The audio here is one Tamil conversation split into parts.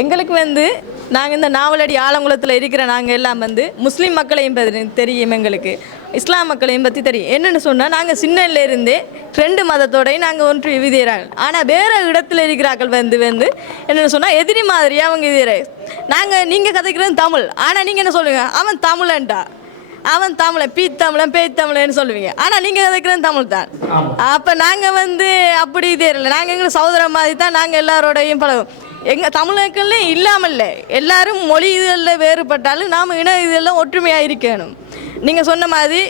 எங்களுக்கு நாங்கள் இந்த நாவலடி ஆலங்குளத்தில் இருக்கிற நாங்கள் எல்லாம் முஸ்லீம் மக்களையும் தெரியும், எங்களுக்கு இஸ்லாம் மக்களையும் பற்றி தெரியும். என்னென்னு சொன்னால் நாங்கள் சின்னலேருந்தே 2 மதத்தோடையும் நாங்கள் ஒன்று விதிகிறார்கள். ஆனால் வேறு இடத்துல இருக்கிறார்கள் என்னென்னு சொன்னால் எதிரி மாதிரி அவங்க இது நாங்கள் நீங்கள் கதைக்கிறது தமிழ், ஆனால் நீங்கள் என்ன சொல்லுவீங்க, அவன் தமிழன்டா, அவன் தமிழன், தமிழன் பேய் தமிழன்னு சொல்லுவீங்க. ஆனால் நீங்கள் கதைக்கிறது தமிழ் தான். அப்போ நாங்கள் அப்படி இதே இல்லை, நாங்கள் எங்களுக்கு சகோதர மாதிரி தான் நாங்கள் எல்லாரோடையும் பழகும். எங்கள் தமிழர்களே இல்லாமல் இல்லை, எல்லாரும் மொழி இதழில் வேறுபட்டாலும் நாம் இன இதெல்லாம் ஒற்றுமையாக இருக்கணும். நீங்கள் சொன்ன மாதிரி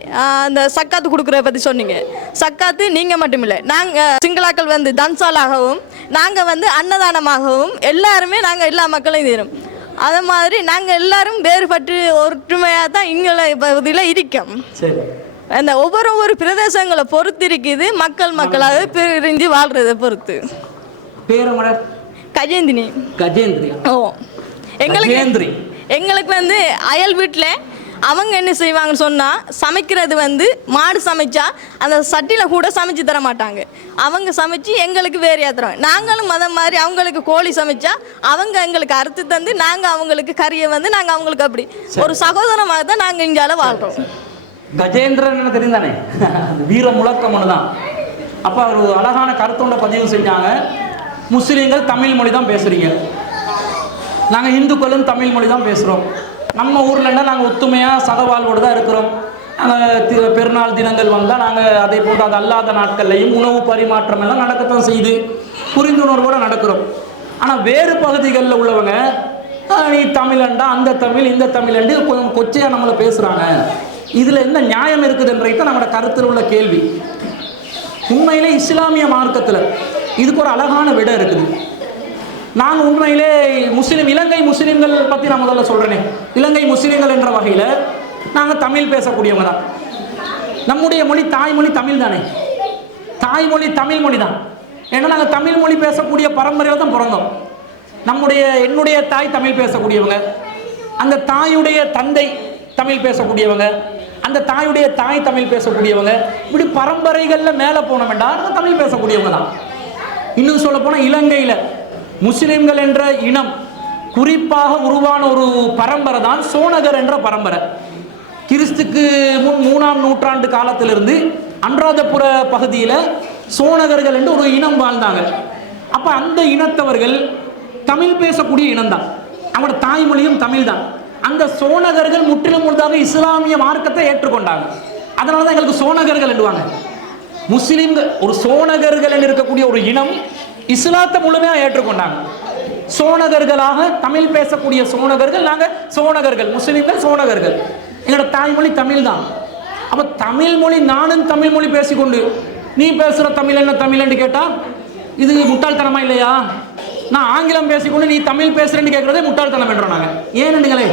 அந்த சக்காத்து கொடுக்குறத பற்றி சொன்னீங்க. சக்காத்து நீங்கள் மட்டும் இல்லை, நாங்கள் சிங்களாக்கள் தன்சாலாகவும் நாங்கள் அன்னதானமாகவும் எல்லாருமே நாங்கள் எல்லா மக்களையும் தரும். அது மாதிரி நாங்கள் எல்லாரும் வேறுபட்டு ஒற்றுமையாக தான் இங்கே பகுதியில் இருக்கோம். அந்த ஒவ்வொரு பிரதேசங்களை பொறுத்து இருக்குது, மக்களாக பிரிஞ்சு வாழ்றதை பொறுத்து. கஜேந்தினி. ஓ, எங்களுக்கு அயல் வீட்டில் அவங்க என்ன செய்வாங்கன்னு சொன்னால், சமைக்கிறது மாடு சமைச்சா அந்த சட்டியில் கூட சமைச்சு தர மாட்டாங்க. அவங்க சமைச்சு எங்களுக்கு வேறையாக தருவாங்க. நாங்களும் அதை மாதிரி அவங்களுக்கு கோழி சமைச்சா அவங்க எங்களுக்கு அறுத்து தந்து நாங்கள் அவங்களுக்கு கறியை நாங்கள் அவங்களுக்கு அப்படி ஒரு சகோதரமாக தான் நாங்கள் இங்கால வாழ்கிறோம். கஜேந்திரன் தெரிந்தானே, வீர முழக்கம் ஒன்று தான். அப்போ அவர் ஒரு அழகான கருத்தோட பதிவு செஞ்சாங்க. முஸ்லீம்கள் தமிழ் மொழி தான் பேசுகிறீங்க, நாங்கள் இந்துக்களும் தமிழ் மொழி தான் பேசுகிறோம். நம்ம ஊர்லன்னா நாங்கள் ஒத்துமையாக சகவாழ்வோடு தான் இருக்கிறோம். நாங்கள் பெருநாள் தினங்கள் வந்தால் நாங்கள் அதே போன்று அது அல்லாத நாட்கள்லையும் உணவு பரிமாற்றம் எல்லாம் நடக்கத்தான் செய்து புரிந்துணர்வோடு நடக்கிறோம். ஆனால் வேறு பகுதிகளில் உள்ளவங்க நீ தமிழண்டா, அந்த தமிழ் இந்த தமிழண்டு கொஞ்சம் கொச்சையாக நம்மளை பேசுகிறாங்க. இதில் என்ன நியாயம் இருக்குதுன்றது தான் நம்மளோட கருத்தில் உள்ள கேள்வி. உண்மையிலே இஸ்லாமிய மார்க்கத்தில் இதுக்கு ஒரு அழகான விடை இருக்குது. நாங்கள் உண்மையிலே இலங்கை முஸ்லீம்கள் பற்றி நான் முதல்ல சொல்கிறேனே, இலங்கை முஸ்லீம்கள் என்ற வகையில் நாங்கள் தமிழ் பேசக்கூடியவங்க தான். நம்முடைய மொழி தாய்மொழி தமிழ் தானே, தாய்மொழி தமிழ் மொழி தான். ஏன்னா நாங்கள் தமிழ் மொழி பேசக்கூடிய பரம்பரையில் தான் பிறந்தோம். என்னுடைய தாய் தமிழ் பேசக்கூடியவங்க, அந்த தாயுடைய தந்தை தமிழ் பேசக்கூடியவங்க, அந்த தாயுடைய தாய் தமிழ் பேசக்கூடியவங்க, இப்படி பரம்பரைகளில் மேலே போனோம் என்றால் நாங்கள் தமிழ் பேசக்கூடியவங்க தான். இன்னும் சொல்ல போனால் இலங்கையில் முஸ்லிம்கள் என்ற இனம் குறிப்பாக உருவான ஒரு பரம்பரை தான் சோனகர் என்ற பரம்பரை. கிறிஸ்துக்கு முன் 3ஆம் நூற்றாண்டு காலத்திலிருந்து அனுராதபுர பகுதியில் சோனகர்கள் என்று ஒரு இனம் வாழ்ந்தாங்க. அப்போ அந்த இனத்தவர்கள் தமிழ் பேசக்கூடிய இனம்தான், அவங்களோட தாய்மொழியும் தமிழ் தான். அந்த சோனகர்கள் முற்றிலும் முழுதாக இஸ்லாமிய மார்க்கத்தை ஏற்றுக்கொண்டாங்க. அதனால தான் எங்களுக்கு சோனகர்கள் என்றுவாங்க. முஸ்லிம்கள் ஒரு சோனகர்கள் என்று இருக்கக்கூடிய ஒரு இனம் இஸ்லாத்தை முழுமையாக ஏற்றுக்கொண்டாங்க. சோனகர்களாக தமிழ் பேசக்கூடிய சோனகர்கள், நாங்கள் சோனகர்கள், முஸ்லிம்கள் சோனகர்கள். எங்களோட தாய்மொழி தமிழ் தான். அப்போ தமிழ் மொழி, நானும் தமிழ் மொழி பேசிக்கொண்டு நீ பேசுகிற தமிழ் என்ன தமிழ் என்று கேட்டால் இது முட்டாள்தனமா இல்லையா? நான் ஆங்கிலம் பேசிக்கொண்டு நீ தமிழ் பேசுறேன்னு கேட்கறதே முட்டாள்தனம் என்றோம் நாங்கள். ஏனென்றுங்களே,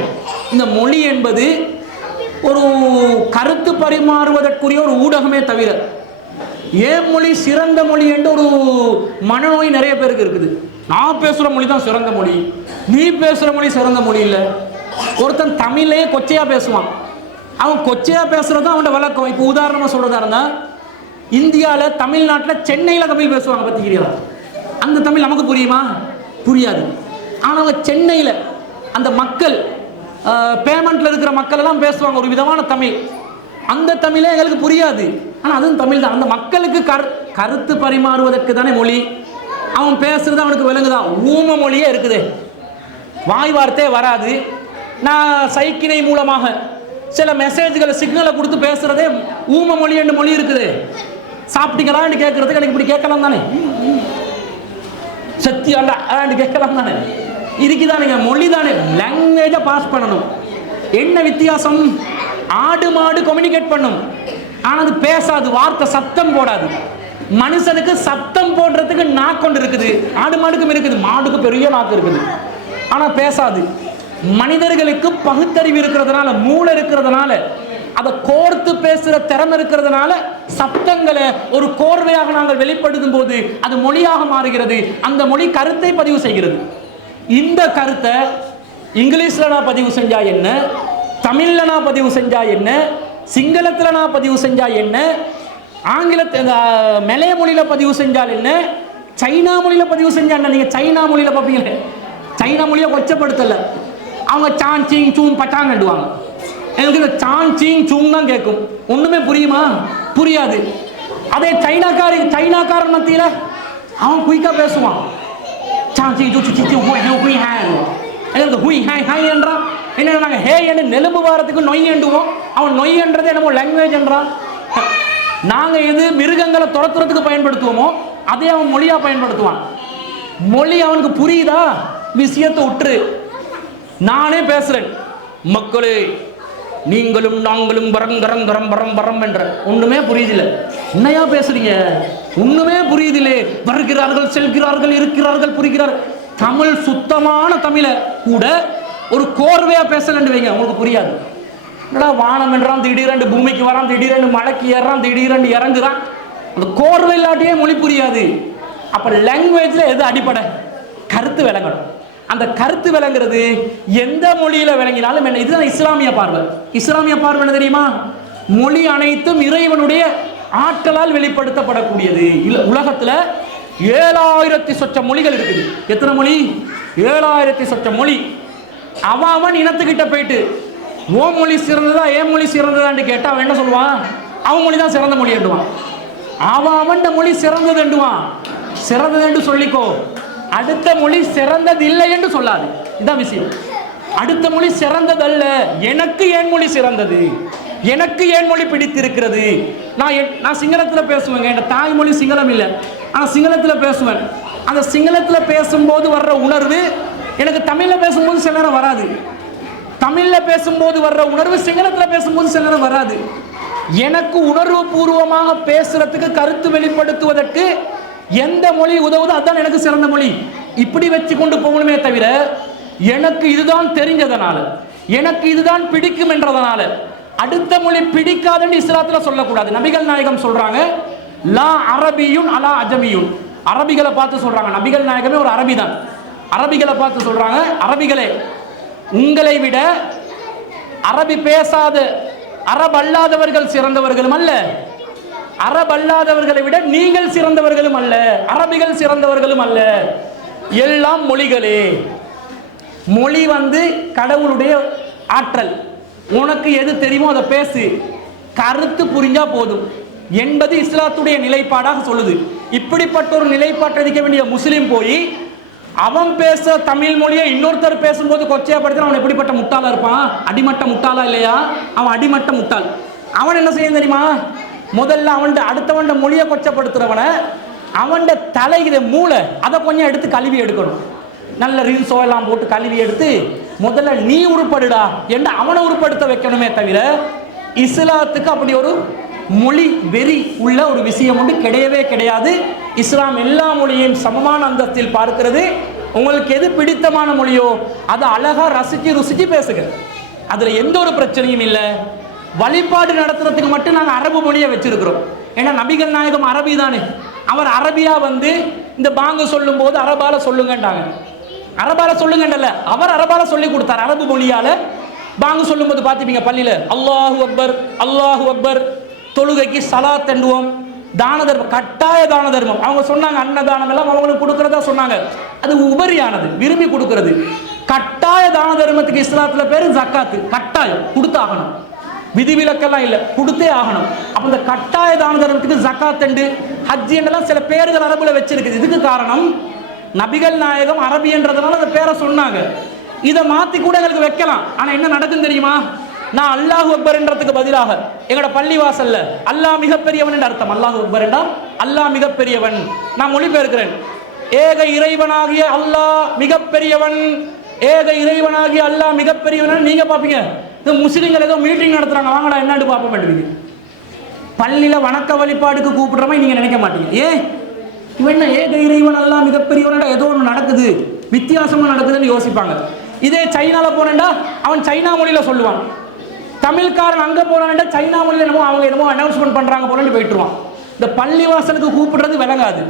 இந்த மொழி என்பது ஒரு கருத்து பரிமாறுவதற்குரிய ஒரு ஊடகமே தவிர ஏன் மொழி சிறந்த மொழி என்று ஒரு மனநோய் நிறைய பேருக்கு இருக்குது. நான் பேசுகிற மொழி தான் சிறந்த மொழி, நீ பேசுகிற மொழி சிறந்த மொழி இல்லை. ஒருத்தன் தமிழ்லேயே கொச்சையாக பேசுவான், அவன் கொச்சையாக பேசுகிறது தான் அவனோட வழக்கம். இப்போ உதாரணமாக சொல்கிறதா இருந்தால், இந்தியாவில் தமிழ்நாட்டில் சென்னையில் தமிழ் பேசுவாங்க பார்த்துக்கிறீங்களா? அந்த தமிழ் நமக்கு புரியுமா? புரியாது. ஆனால் சென்னையில் அந்த மக்கள் பேமெண்ட்டில் இருக்கிற மக்கள் எல்லாம் பேசுவாங்க ஒரு விதமான தமிழ். அந்த தமிழே எங்களுக்கு புரியாது, ஆனால் அதுவும் தமிழ் தான். அந்த மக்களுக்கு கருத்து பரிமாறுவதற்கு தானே மொழி. அவன் பேசுறது அவனுக்கு விளங்குதான். ஊம மொழியே இருக்குது, வாய் வார்த்தையே வராது. நான் சைக்கினை மூலமாக சில மெசேஜ்களை சிக்னலை கொடுத்து பேசுறதே ஊம மொழி என்று மொழி இருக்குது. சாப்பிட்டீங்களான்னு கேட்கறதுக்கு எனக்கு இப்படி கேட்கலாம் தானே, சத்தியாண்டு கேட்கலாம் தானே, இருக்குதானுங்க. மொழி தானே, லாங்குவேஜை பாஸ் பண்ணணும். என்ன வித்தியாசம்? ஆடு மாடு கம்யூனிகேட் பண்ணும், ஆனால் அது பேசாது, வார்த்தை சத்தம் போடாது. மனுஷனுக்கு சத்தம் போடுறதுக்கு நாக்கு இருக்குது, ஆடு மாடுக்கும் இருக்குது. மாடுக்கு பெரிய நாக்கு இருக்குது, ஆனால் பேசாது. மனிதர்களுக்கு பகுத்தறிவு இருக்கிறதுனால, மூளை இருக்கிறதுனால, அதை கோர்த்து பேசுகிற திறமை இருக்கிறதுனால சப்தங்களை ஒரு கோர்வையாக நாங்கள் வெளிப்படுத்தும் போது அது மொழியாக மாறுகிறது. அந்த மொழி கருத்தை பதிவு செய்கிறது. இந்த கருத்தை இங்கிலீஷில் நான் பதிவு செஞ்சா என்ன, தமிழில் நான் பதிவு செஞ்சா என்ன, சிங்களத்தில் நான் பதிவு செஞ்சா என்ன, ஆங்கிலத்தில் மலைய மொழியில் பதிவு செஞ்சால் என்ன, சைனா மொழியில் பதிவு செஞ்சா என்ன. நீங்கள் சைனா மொழியில் பார்ப்பீங்களே, சைனா மொழியை கொச்சப்படுத்தல, அவங்க சான் சீங் சூங் பட்டாங்கண்டுவாங்க. எனக்கு இந்த சான் சீங் சூங் தான் கேட்கும், ஒண்ணுமே புரியுமா? புரியாது. அதே சைனாக்காரன் மத்தியில் அவன் குயிக்கா பேசுவான். சான் சீங் சூ சூ ஹுய் ஹாய், எனக்கு ஹுய் ஹாய் ஹாய் என்றான். என்ன நாங்கள் ஹே என்று நெலும்பு வாரத்துக்கு நொய் எண்டுவோம், அவன் நொய் என்றது என்னமோ லாங்குவேஜ் என்றான். நாங்கள் எது மிருகங்களை துரத்துறதுக்கு பயன்படுத்துவோமோ அதே அவன் மொழியா பயன்படுத்துவான். மொழி அவனுக்கு புரியுதா? விஷயத்தை விட்டுரு. நானே பேசுறேன், மக்களே நீங்களும் நாங்களும் பரம் கரம் கரம் பரம் பரம் என்ற ஒண்ணுமே புரியுதில்லை. என்னையா பேசுறீங்க? ஒண்ணுமே புரியுதில்லை. வருகிறார்கள், செல்கிறார்கள், இருக்கிறார்கள், புரிகிறார்கள். தமிழ் சுத்தமான தமிழை கூட ஒரு கோர்வையா பேசலன்னு வைங்க, உங்களுக்கு புரியாது. என்னடா வானம் என்றான், திடீரென்று பூமிக்கு வரான், திடீரென்று மலைக்கு ஏறான், திடீரென்று இறங்குறான். அந்த கோர்வை இல்லாட்டியே மொழி புரியாது. அப்ப லாங்குவேஜ்ல எது அடிப்படை? கருத்து விளங்கணும். அந்த கருத்து விளங்குறது எந்த மொழியில விளங்கினாலும் என்ன. இதுதான் இஸ்லாமிய பார்வை. இஸ்லாமிய பார்வை என்ன தெரியுமா? மொழி அனைத்தும் இறைவனுடைய ஆற்றலால் வெளிப்படுத்தப்படக்கூடியது. உலகத்துல 7000 சொச்ச மொழிகள் இருக்குது. எத்தனை மொழி? 7000 சொச்ச மொழி. அவன் இனத்துக்கிட்ட போயிட்டு ஓ மொழி சிறந்ததா ஏன் மொழி சிறந்ததான்னு கேட்டா அவன் என்ன சொல்லுவான்? அவன் மொழி தான் சிறந்த மொழி என்றுவான். அவன் மொழி சிறந்தது என்றுவான். சிறந்தது என்று சொல்லிக்கோ, அடுத்த மொழி சிறந்தது இல்லை என்று சொல்லாது. இதுதான் விஷயம். அடுத்த மொழி சிறந்ததல்ல, எனக்கு ஏன் மொழி சிறந்தது, எனக்கு ஏன் மொழி பிடித்திருக்கிறது. நான் சிங்களத்தில் பேசுவேங்க, என் தாய்மொழி சிங்களம் இல்லை, ஆனால் சிங்களத்தில் பேசுவேன். அந்த சிங்களத்தில் பேசும்போது வர்ற உணர்வு எனக்கு தமிழில் பேசும்போது சில நேரம் வராது. தமிழில் பேசும்போது வர்ற உணர்வு சிங்களத்தில் பேசும்போது சில நேரம் வராது. எனக்கு உணர்வு பூர்வமாக பேசுறதுக்கு, கருத்து வெளிப்படுத்துவதற்கு எந்த மொழி உதவுதோ அதுதான் எனக்கு சிறந்த மொழி. இப்படி வச்சு கொண்டு போகணுமே தவிர எனக்கு இதுதான் தெரிஞ்சதனால, எனக்கு இதுதான் பிடிக்கும் என்றதனால அடுத்த மொழி பிடிக்காதுன்னு இஸ்லாத்துல சொல்லக்கூடாது. நபிகள் நாயகம் சொல்றாங்க, லா அரபியுன் அலா அஜமியுன். அரபிகளை பார்த்து சொல்றாங்க, நபிகள் நாயகமே ஒரு அரபி தான். அரபிகளை பார்த்து சொல்றாங்க, அரபிகளே உங்களை விட அரபி பேசாத அரபு அல்லாதவர்கள் சிறந்தவர்களும் அல்ல, அரபு அல்லாதவர்களை விட நீங்கள் சிறந்தவர்களும் அல்ல, அரபிகள் சிறந்தவர்களும் அல்ல, எல்லாம் மொழிகளே. மொழி கடவுளுடைய ஆற்றல். உனக்கு எது தெரியுமோ அதை பேசு, கருத்து புரிஞ்சா போதும் என்பது இஸ்லாத்துடைய நிலைப்பாடாக சொல்லுது. இப்படிப்பட்ட ஒரு நிலைப்பாட்டை எடுக்க வேண்டிய முஸ்லீம் போய் அவன் பேச தமிழ் மொழியை இன்னொருத்தர் பேசும்போது கொச்சையாப்படுத்தினா அவன் எப்படிப்பட்ட முட்டாளா இருப்பான்? அடிமட்ட முட்டாளா இல்லையா? அவன் அடிமட்ட முட்டாள். அவன் என்ன செய்ய தெரியுமா? முதல்ல அடுத்தவன் மொழியை கொச்சப்படுத்துறவன அவன் தலைகிற மூளை அதை கொஞ்சம் எடுத்து கழுவி எடுக்கணும். நல்ல ரின்ஸோ எல்லாம் போட்டு கழுவி எடுத்து முதல்ல நீ உருப்படுடா என்று அவனை உருப்படுத்த வைக்கணுமே தவிர இஸ்லாத்துக்கு அப்படி ஒரு மொழி வெறி உள்ள ஒரு விஷயம் ஒன்று கிடையவே கிடையாது. இஸ்லாம் எல்லா மொழியையும் சமமான அந்தஸ்தில் பார்க்கிறது. உங்களுக்கு எது பிடித்தமான மொழியோ அதை அழகா ரசிச்சு ருசிச்சு பேசுங்க, அதுல எந்த ஒரு பிரச்சனையும் இல்லை. வழிபாடு நடத்துறதுக்கு மட்டும் நாங்கள் அரபு மொழியை வச்சிருக்கிறோம். ஏன்னா நபிகள் நாயகம் அரபி தானே. அவர் அரபியா இந்த பாங்கு சொல்லும் போது அரபால சொல்லுங்கன்றாங்க. அரபால சொல்லுங்கண்டல்ல, அவர் அரபால சொல்லி கொடுத்தார். அரபு மொழியால பாங்கு சொல்லும் போது பார்த்துப்பீங்க பள்ளியில அல்லாஹு அக்பர் அல்லாஹு அக்பர். தொழுகைக்கு சலாத் எண்டுவோம். தான தர்மம், கட்டாய தான தர்மம். அவங்க சொன்னாங்க அன்னதானம் எல்லாம் அவங்களுக்கு கொடுக்கறதா சொன்னாங்க. அது உபரியானது, விரும்பி கொடுக்கிறது. கட்டாய தான தர்மத்துக்கு இஸ்லாத்துல பேரு ஜக்காத்து. கட்டாயம் கொடுத்தாகணும், விதிவிலக்கெல்லாம் இல்லை, கொடுத்தே ஆகணும். அப்ப இந்த கட்டாய தான தர்மத்துக்கு ஜக்காத் என்று ஹஜ் என்றெல்லாம் சில பேர்கள் அரபுல வச்சிருக்குது. இதுக்கு காரணம் நபிகள் நாயகம் அரபி என்றதுனால அந்த பேரை சொன்னாங்க. இதை மாத்தி கூட எங்களுக்கு வைக்கலாம். ஆனா என்ன நடக்கும் தெரியுமா? நான் அல்லாஹு அக்பர் என்றதுக்கு பதிலாக எங்களோட பள்ளி வாசல்ல அல்லாஹ் மிகப்பெரியவன் என்று அர்த்தம். அல்லாஹு அக்பர் என்றால் அல்லாஹ் மிகப்பெரியவன். நான் மொழிபெயர்க்கிறேன். ஏக இறைவனாகிய அல்லாஹ் மிகப்பெரியவன், ஏக இறைவனாகிய அல்லாஹ் மிகப்பெரியவன். நீங்க பாப்பீங்க இந்த முஸ்லிம்கள் ஏதோ மீட்டிங் நடத்துறாங்க, வாங்கடா என்னன்னு பார்ப்ப மாட்டேங்குது. பள்ளியில வணக்க வழிபாடுக்கு கூப்பிடுற மாதிரி நீங்க நினைக்க மாட்டீங்க. இவன் ஏக இறைவன் அல்லாஹ் மிகப்பெரியவன், ஏதோ ஒன்று நடக்குது, வித்தியாசமா நடக்குதுன்னு யோசிப்பாங்க. இதே சைனால போனேன்டா அவன் சைனா மொழியில சொல்லுவான். தமிழ்காரன் அங்க போனான்டா சைனா மொழியில என்னமோ அவங்க என்னமோ அனௌன்ஸ்மெண்ட் பண்றாங்க போலன்னு போயிட்டுருவான். இந்த பள்ளிவாசலுக்கு கூப்பிடுறது விளங்காது.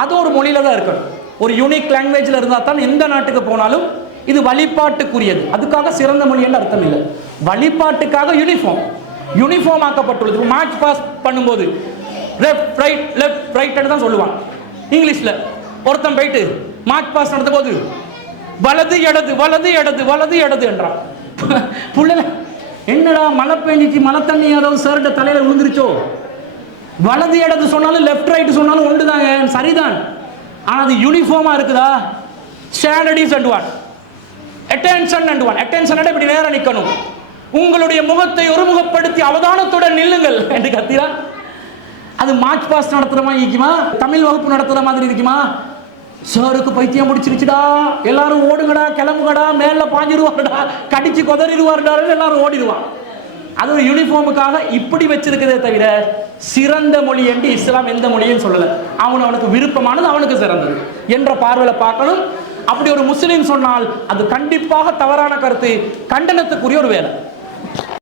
அது ஒரு மொழியில தான் இருக்கணும், ஒரு யூனிக் லாங்குவேஜ்ல இருந்தா தான் எந்த நாட்டுக்கு போனாலும் இது வழிபாட்டுக்குரியது. அதுக்காக சிறந்த மொழி என்று அர்த்தம் இல்லை. வழிபாட்டுக்காக யூனிஃபார்ம் ஆக்கப்பட்டுள்ளது. மார்ச் பாஸ் பண்ணும்போது லெஃப்ட் ரைட் லெஃப்ட் ரைட் தான் சொல்லுவான் இங்கிலீஷ்ல. ஒருத்தன் போயிட்டு மார்ச் பாஸ் நடத்த போது வலது இடது வலது இடது வலது இடது என்றான். புள்ள என்னடா மழை பெஞ்சிச்சு, மழை தண்ணி ஏதாவது சார்ட தலையில விழுந்துருச்சோ? வலது இடது சொன்னாலும் லெஃப்ட் ரைட் சொன்னாலும் ஒன்றுதாங்க, சரிதான். ஆனால் அது யூனிஃபார்மா இருக்குதா? Stand at ease and one, attention and one. Attention இப்படி நேரம் நிற்கணும். உங்களுடைய முகத்தை ஒருமுகப்படுத்தி அவதானத்துடன் நில்லுங்கள் என்று கத்திரா. அது மார்ச் பாஸ்ட் நடத்துற மாதிரி இருக்குமா? தமிழ் வகுப்பு நடத்துற மாதிரி இருக்குமா? சாருக்கு பைத்தியம் முடிச்சிருச்சுடா, எல்லாரும் ஓடுங்கடா, கிளம்புங்கடா, மேல பாஞ்சிருவாருடா, கடிச்சு கொதறிடுவாருடா, எல்லாரும் ஓடிடுவான். அது ஒரு யூனிஃபார்முக்காக இப்படி வச்சிருக்கிறதே தவிர சிறந்த மொழி என்று இஸ்லாம் எந்த மொழியும் சொல்லலை. அவனுக்கு விருப்பமானது அவனுக்கு சிறந்தது என்ற பார்வையில் பார்க்கணும். அப்படி ஒரு முஸ்லீம் சொன்னால் அது கண்டிப்பாக தவறான கருத்து, கண்டனத்துக்குரிய ஒரு வேலை.